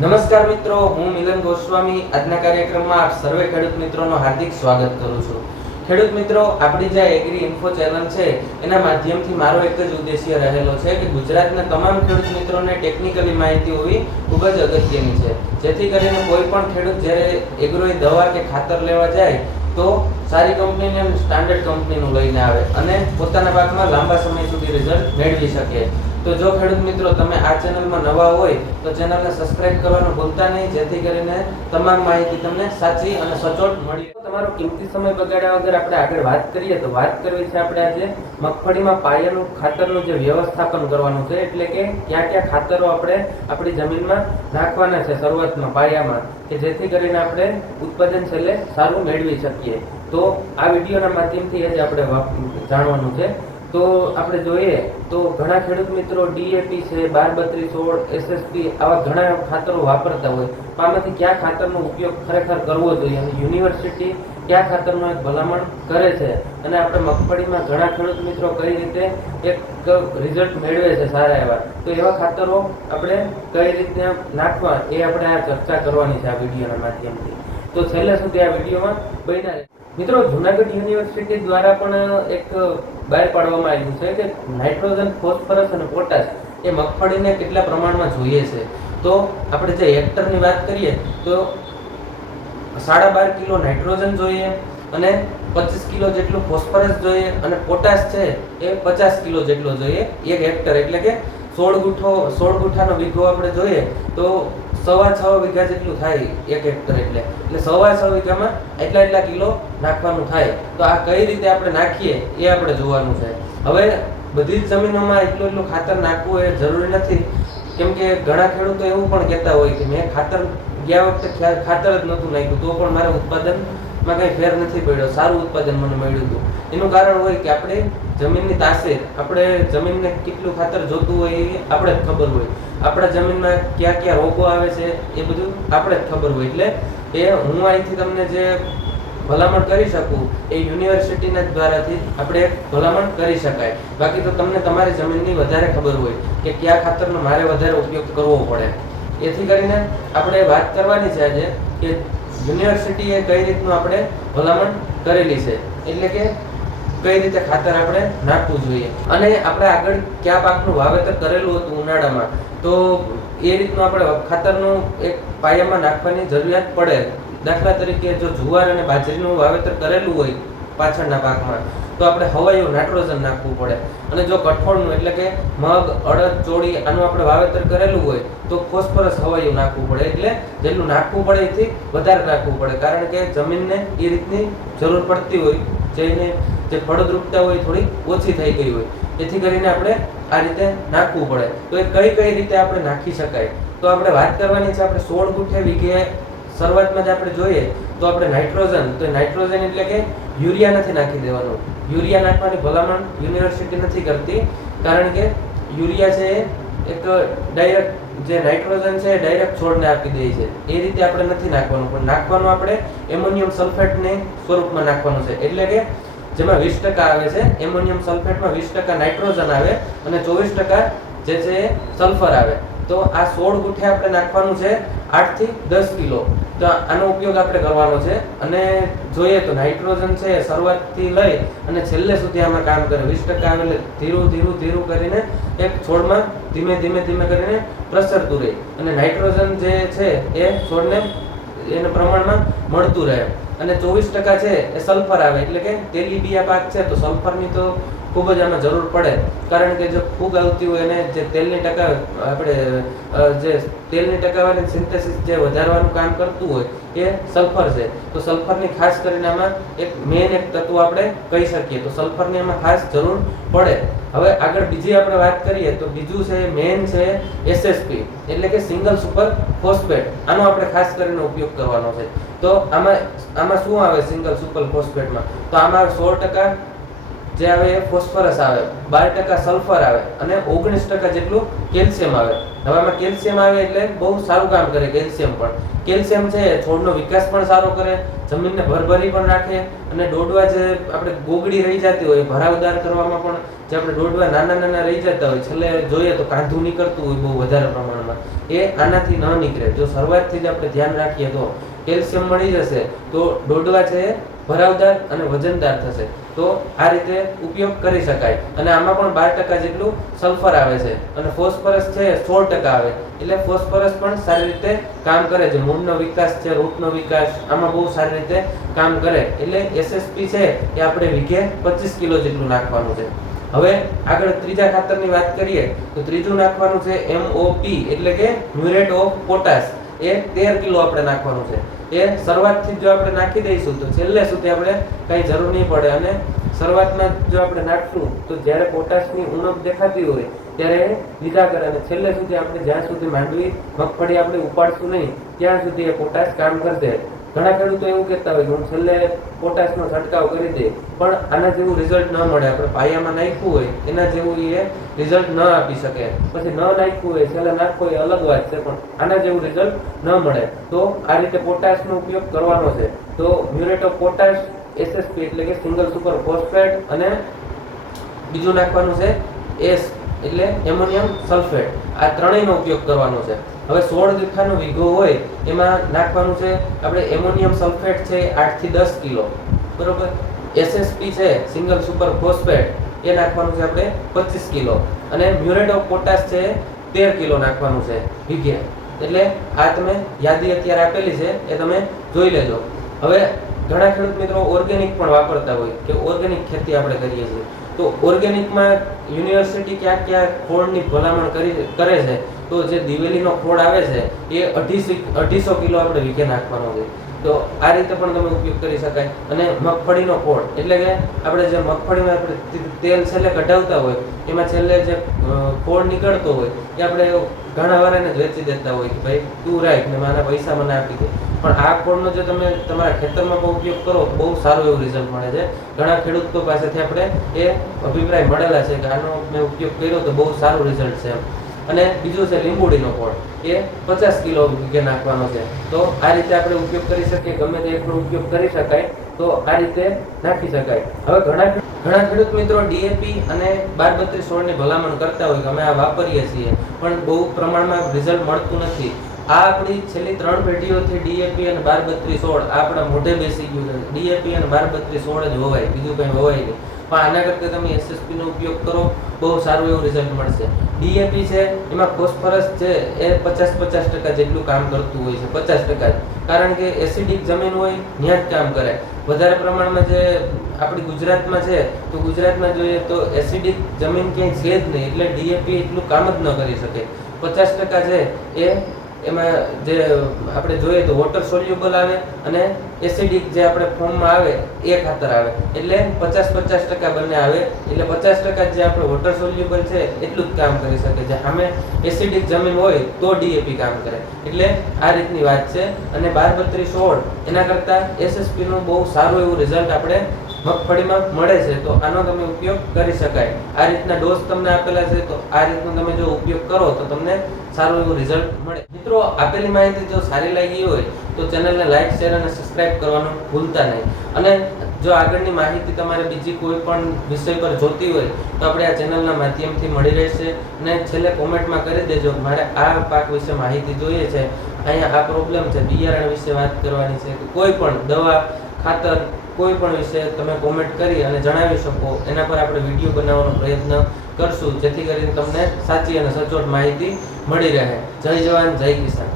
નમસ્કાર મિત્રો, હું મિલન ગોસ્વામી. આજના કાર્યક્રમમાં આપ સર્વે ખેડૂત મિત્રોનો હાર્દિક સ્વાગત કરું છું. ખેડૂત મિત્રો, આપણી જે એગ્રી ઇન્ફો ચેનલ છે, એના માધ્યમથી મારો એક જ ઉદ્દેશ્ય રહેલો છે કે ગુજરાતના તમામ ખેડૂત મિત્રોને ટેકનિકલી માહિતી હોવી ખૂબ જ અગત્યની છે. જેથી કરીને કોઈ પણ ખેડૂત જ્યારે એગ્રોએ દવા કે ખાતર લેવા જાય, તો સારી કંપનીને સ્ટાન્ડર્ડ કંપનીનું લઈને આવે અને પોતાના પાકમાં લાંબા સમય સુધી રિઝલ્ટ મેળવી શકે. તો જો ખેડૂત મિત્રો તમે આ ચેનલમાં નવા હોય, તો ચેનલને સબસ્ક્રાઇબ કરવાનું ભૂલતા નહીં, જેથી કરીને તમામ માહિતી તમને સાચી અને સચોટ મળી તમારો કિંમતી સમય બગાડ્યા વગર આપણે આગળ વાત કરીએ, તો વાત કરવી છે આપણે આજે મગફળીમાં પાયાનું, ખાતરનું જે વ્યવસ્થાપન કરવાનું છે, એટલે કે ક્યાં ક્યાં ખાતરો આપણે આપણી જમીનમાં નાખવાના છે શરૂઆતમાં પાયામાં, કે જેથી કરીને આપણે ઉત્પાદન છેલ્લે સારું મેળવી શકીએ. તો આ વિડીયોના માધ્યમથી એ જ આપણે જાણવાનું છે. તો આપણે જોઈએ, તો ઘણા ખેડૂત મિત્રો ડીએપી છે બાર બત્રીસ સોળ એસએસપી આવા ઘણા ખાતરો વાપરતા હોય. તો આમાંથી કયા ખાતરનો ઉપયોગ ખરેખર કરવો જોઈએ? યુનિવર્સિટી કયા ખાતરનો એક ભલામણ કરે છે? અને આપણે મગફળીમાં ઘણા ખેડૂત મિત્રો કઈ રીતે એક રિઝલ્ટ મેળવે છે સારા એવા? તો એવા ખાતરો આપણે કઈ રીતે નાખવા એ આપણે આ ચર્ચા કરવાની છે આ વિડીયોના માધ્યમથી. તો છેલ્લે સુધી આ વિડીયોમાં બન્યા. મિત્રો, જુનાગઢ યુનિવર્સિટી દ્વારા પણ એક બહાર પાડવામાં આવ્યું છે કે નાઇટ્રોજન, ફોસ્ફરસ અને પોટાશ એ મગફળીને કેટલા પ્રમાણમાં જોઈએ છે. તો આપણે જે હેક્ટરની વાત કરીએ, તો સાડા બાર કિલો નાઇટ્રોજન જોઈએ અને પચીસ કિલો જેટલું ફોસ્ફરસ જોઈએ અને પોટાશ છે એ પચાસ કિલો જેટલો જોઈએ. એક હેક્ટર એટલે કે સોળ ગુઠ્ઠો સોળ ગુઠ્ઠાનો વીઘો આપણે જોઈએ તો સવા છ વીઘા જેટલું થાય એક હેક્ટર એટલે. એટલે સવા છ વીઘામાં એટલા એટલા કિલો નાખવાનું થાય. તો આ કઈ રીતે આપણે નાખીએ એ આપણે જોવાનું છે. હવે બધી જ જમીનોમાં એટલું એટલું ખાતર નાખવું એ જરૂરી નથી. કેમ કે ઘણા ખેડૂતો એવું પણ કહેતા હોય કે મેં ખાતર ગયા વખતે ખાતર જ નહોતું નાખ્યું, તો પણ મારે ઉત્પાદનમાં કંઈ ફેર નથી પડ્યો. સારું ઉત્પાદન મને મળ્યું હતું. એનું કારણ હોય કે આપણે જમીનની તાસીર, આપણે જમીનને કેટલું ખાતર જોતું હોય એ આપણે ખબર હોય. આપણા જમીનમાં ક્યાં ક્યાં રોગો આવે છે એ બધું આપણે જ ખબર હોય. એટલે એ હું અહીંથી તમને જે ભલામણ કરી શકું, એ યુનિવર્સિટીના દ્વારાથી આપણે ભલામણ કરી શકાય. બાકી તો તમને તમારી જમીનની વધારે ખબર હોય કે કયા ખાતરનો મારે વધારે ઉપયોગ કરવો પડે. એથી કરીને આપણે વાત કરવાની છે આજે કે યુનિવર્સિટીએ કઈ રીતનું આપણે ભલામણ કરેલી છે. એટલે કે કઈ રીતે ખાતર આપણે નાખવું જોઈએ. અને આપણે આગળ કયા પાકનું વાવેતર કરેલું હતું ઉનાળામાં તો એ રીતનું આપણે ખાતરનું એક પાયામાં નાખવાની જરૂરિયાત પડે. દાખલા તરીકે જો જુવાર અને બાજરીનું વાવેતર કરેલું હોય પાછળના પાકમાં તો આપણે હવાયું નાઇટ્રોજન નાખવું પડે. અને જો કઠોળનું, એટલે કે મગ, અડદ, ચોળી, આનું આપણે વાવેતર કરેલું હોય, તો ફોસ્ફરસ હવાયું નાખવું પડે. એટલે જેટલું નાખવું પડે એથી વધારે નાખવું પડે. કારણ કે જમીનને એ રીતની જરૂર પડતી હોય. જેને જે ફળદ્રુપતા હોય થોડી ઓછી થઈ ગઈ હોય. એથી કરીને આપણે આ રીતે નાખવું પડે. તો એ કઈ કઈ રીતે આપણે નાખી શકાય? તો આપણે વાત કરવાની છે, આપણે સોળ ગુઠ્ઠે વીઘે શરૂઆતમાં જ આપણે જોઈએ, તો આપણે નાઇટ્રોજન, તો નાઇટ્રોજન એટલે કે યુરિયા નથી નાખી દેવાનું. યુરિયા નાખવાની ભલામણ યુનિવર્સિટી નથી કરતી, કારણ કે યુરિયા છે એક ડાયરેક્ટ જે નાઇટ્રોજન છે ડાયરેક્ટ છોડને આપી દે છે. એ રીતે આપણે નથી નાખવાનું. પણ નાખવાનું આપણે એમોનિયમ સલ્ફેટને સ્વરૂપમાં નાખવાનું છે. એટલે કે જેમાં વીસ ટકા આવે છે, એમોનિયમ સલ્ફેટમાં વીસ ટકા નાઇટ્રોજન આવે અને ચોવીસ ટકા જે છે સલ્ફર આવે. તો આ સોળ ગુઠે આપણે નાખવાનું છે આઠથી દસ કિલો. તો આનો ઉપયોગ આપણે કરવાનો છે. અને જોઈએ તો નાઇટ્રોજન છે શરૂઆતથી લઈ અને છેલ્લે સુધી આમાં કામ કરે. વીસ ટકા આવે એટલે ધીરું ધીરું ધીરું કરીને એક છોડમાં ધીમે ધીમે ધીમે કરીને પ્રસરતું રહે અને નાઇટ્રોજન જે છે એ છોડને એના પ્રમાણમાં મળતું રહે. અને ચોવીસ ટકા છે એ સલ્ફર આવે. એટલે કે તેલીબિયા પાક છે તો સલ્ફરની તો ખૂબ જ આમાં જરૂર પડે. કારણ કે જો ફૂગ આવતી હોય અને જે તેલની ટકા આપણે જે તેલની ટકાવારી સિન્થેસિસ જે વધારવાનું કામ કરતું હોય એ સલ્ફર છે. તો સલ્ફરની ખાસ કરીને આમાં એક મેઇન એક તત્વ આપણે કહી શકીએ. તો સલ્ફરની આમાં ખાસ જરૂર પડે. હવે આગળ બીજી આપણે વાત કરીએ તો બીજું છે મેઇન છે એસએસપી એટલે કે સિંગલ સુપર ફોસ્ફેટ. આનો આપણે ખાસ કરીને ઉપયોગ કરવાનો છે. તો આમાં આમાં શું આવે સિંગલ સુપર ફોસ્ફેટમાં તો આમાં સોળ ટકા જે આવે એ ફોસ્ફરસ આવે, બાર ટકા સલ્ફર આવે અને ઓગણીસ ટકા જેટલું કેલ્શિયમ આવે. હવે આમાં કેલ્શિયમ આવે એટલે બહુ સારું કામ કરે કેલ્શિયમ પણ. કેલ્શિયમ છે છોડનો વિકાસ પણ સારો કરે, જમીનને ભરભરી પણ રાખે અને ડોડવા જે આપણે ગોગડી રહી જતી હોય, ભરાવદાર કરવામાં પણ જે આપણે ડોડવા નાના નાના રહી જતા હોય, છેલ્લે જોઈએ તો કાંધું નીકળતું હોય બહુ વધારે પ્રમાણમાં, એ આનાથી ન નીકળે. જો શરૂઆતથી જ આપણે ધ્યાન રાખીએ તો કેલ્શિયમ મળી જશે તો ડોડવા છે ભરાવદાર અને વજનદાર થશે. તો આ રીતે ઉપયોગ કરી શકાય. અને આમાં પણ બાર ટકા જેટલું સલ્ફર આવે છે. અને ફોસ્ફરસ છે સોળ ટકા આવે. એટલે ફોસ્ફરસ પણ સારી રીતે કામ કરે છે. મૂળનો વિકાસ છે, રૂટનો વિકાસ, આમાં બહુ સારી રીતે કામ કરે. એટલે એસએસપી છે એ આપણે વીઘે પચીસ કિલો જેટલું નાખવાનું છે. હવે આગળ ત્રીજા ખાતરની વાત કરીએ, તો ત્રીજું નાખવાનું છે એમઓપી એટલે કે મ્યુરેટ ઓફ પોટાશ. એ તેર કિલો આપણે નાખવાનું છે. એ શરૂઆતથી જ આપણે નાખી દઈશું, તો છેલ્લે સુધી આપણે કઈ જરૂર નહીં પડે. અને શરૂઆતમાં જો આપણે નાખશું, તો જ્યારે પોટાશની ઉણપ દેખાતી હોય, ત્યારે એ લીધા કરે. અને છેલ્લે સુધી આપણે જ્યાં સુધી માંડવી મગફળી આપણે ઉપાડશું નહીં, ત્યાં સુધી એ પોટાશ કામ કરશે. ઘણા ખેડૂતો એવું કહેતા હોય કે હું છેલ્લે પોટાશનો છંટકાવ કરી દે, પણ આના જેવું રિઝલ્ટ ન મળે. આપણે પાયામાં નાખ્યું હોય, એના જેવું એ રિઝલ્ટ ન આપી શકે. પછી ન નાખ્યું હોય, છેલ્લે નાખવું એ અલગ વાત છે, પણ આના જેવું રિઝલ્ટ ન મળે. તો આ રીતે પોટાશનો ઉપયોગ કરવાનો છે. તો મ્યુરેટ ઓફ પોટાશ એસએસપી એટલે કે સિંગલ સુપર ફોસ્ફેટ અને બીજું નાખવાનું છે એસ એટલે એમોનિયમ સલ્ફેટ. આ ત્રણેયનો ઉપયોગ કરવાનો છે. હવે સોળ જથ્થાનો વીઘો હોય, એમાં નાખવાનું છે, આપણે એમોનિયમ સલ્ફેટ છે આઠથી દસ કિલો. બરોબર? એસએસપી છે, સિંગલ સુપર ફોસ્ફેટ, એ નાખવાનું છે આપણે પચીસ કિલો. અને મ્યુરેટ ઓફ પોટાશ છે, તેર કિલો નાખવાનું છે વીઘે એટલે આ તમે યાદી અત્યારે આપેલી છે, એ તમે જોઈ લેજો. હવે ઘણા ખેડૂત મિત્રો ઓર્ગેનિક પણ વાપરતા હોય, કે ઓર્ગેનિક ખેતી આપણે કરીએ છીએ. તો ઓર્ગેનિકમાં યુનિવર્સિટી ક્યાં ક્યાં ખોળની ભલામણ કરી કરે છે, તો જે દિવેલીનો ખોળ આવે છે, એ અઢીસો અઢીસો કિલો આપણે વીઘે નાખવાનો છે. તો આ રીતે પણ તમે ઉપયોગ કરી શકાય. અને મગફળીનો ખોળ. એટલે કે આપણે જે મગફળીમાં આપણે તેલ છેલ્લે કઢાવતા હોય, એમાં છેલ્લે જે ખોળ નીકળતો હોય, એ આપણે ઘણા વારાને જ વેચી દેતા હોય કે ભાઈ, તું રાખ ને મારા પૈસા મને આપી દે. પણ આ ખોળનો જે તમે તમારા ખેતરમાં ઉપયોગ કરો, બહુ સારું એવું રિઝલ્ટ મળે છે. ઘણા ખેડૂતો પાસેથી આપણે એ અભિપ્રાય મળેલા છે કે આનો મેં ઉપયોગ કર્યો તો બહુ સારું રિઝલ્ટ છે એમ. અને બીજું છે લીંબુડીનો ખોળ. એ પચાસ કિલો કે નાખવાનો છે. તો આ રીતે આપણે ઉપયોગ કરી શકીએ. ગમે તે એકનો ઉપયોગ કરી શકાય. તો આ રીતે નાખી શકાય. હવે ઘણા ઘણા ખેડૂત મિત્રો ડીએપી અને બાર બત્રીસ સોળની ભલામણ કરતા હોય કે અમે આ વાપરીએ છીએ. પણ બહુ પ્રમાણમાં રિઝલ્ટ મળતું નથી. આ આપણી છેલ્લી ત્રણ પેઢીઓથી ડીએપી અને બાર બત્રીસ સોળ આપણા મોઢે બેસી ગયું છે. ડીએપી અને બાર બત્રીસ સોળ જ હોવાય. બીજું કંઈ હોવાય નહીં. પણ આના કરતાં તમે એસએસપીનો ઉપયોગ કરો. બહુ સારું એવું રિઝલ્ટ મળશે. ડીએપી છે, એમાં ફોસ્ફરસ છે, એ પચાસ પચાસ ટકા જેટલું કામ કરતું હોય છે, પચાસ ટકા કારણ કે એસિડિક જમીન હોય, ત્યાં જ કામ કરે. વધારે પ્રમાણમાં જે આપણી ગુજરાતમાં છે, તો ગુજરાતમાં જોઈએ તો એસિડિક જમીન ક્યાંય છે જ નહીં, એટલે ડીએપી એટલું કામ જ ન કરી શકે. પચાસ ટકા છે, એ એમાં જે આપણે જોઈએ તો વોટર સોલ્યુબલ આવે અને એસિડિક જે આપણે ફોર્મમાં આવે, એ ખાતર આવે. એટલે પચાસ પચાસ ટકા બંને આવે. એટલે પચાસ ટકા જે આપણે વોટર સોલ્યુબલ છે, એટલું જ કામ કરી શકે છે. સામે એસિડિક જમીન હોય તો ડીએપી કામ કરે. એટલે આ રીતની વાત છે. અને બાર બત્રીસ સોળ એના કરતાં એસએસપીનું બહુ સારું એવું રિઝલ્ટ આપણે મગફળીમાં મળે છે, તો આનો તમે ઉપયોગ કરી શકાય. આ રીતના ડોઝ તમને આપેલા છે, તો આ રીતનો તમે જો ઉપયોગ કરો, તો તમને સારું એવું રિઝલ્ટ મળે. મિત્રો, આપેલી માહિતી જો સારી લાગી હોય, તો ચેનલને લાઇક શેર અને સબસ્ક્રાઇબ કરવાનું ભૂલતા નહીં. અને જો આગળની માહિતી તમારે બીજી કોઈ પણ વિષય પર જોતી હોય, તો આપણે આ ચેનલના માધ્યમથી મળી રહેશે. અને છેલ્લે કોમેન્ટમાં કરી દેજો, મારે આ પાક વિશે માહિતી જોઈએ છે. અહીંયા આ પ્રોબ્લેમ છે, બિયારણ વિશે વાત કરવાની છે. કે કોઈ પણ દવા, ખાતર કોઈ પણ વિશે તમે કોમેન્ટ કરી અને જણાવી શકો, એના પર આપણે વીડિયો બનાવવાનો પ્રયત્ન કરશું, જેથી કરીને તમને સાચી અને સચોટ માહિતી મળી રહે. જય જવાન, જય કિસાન.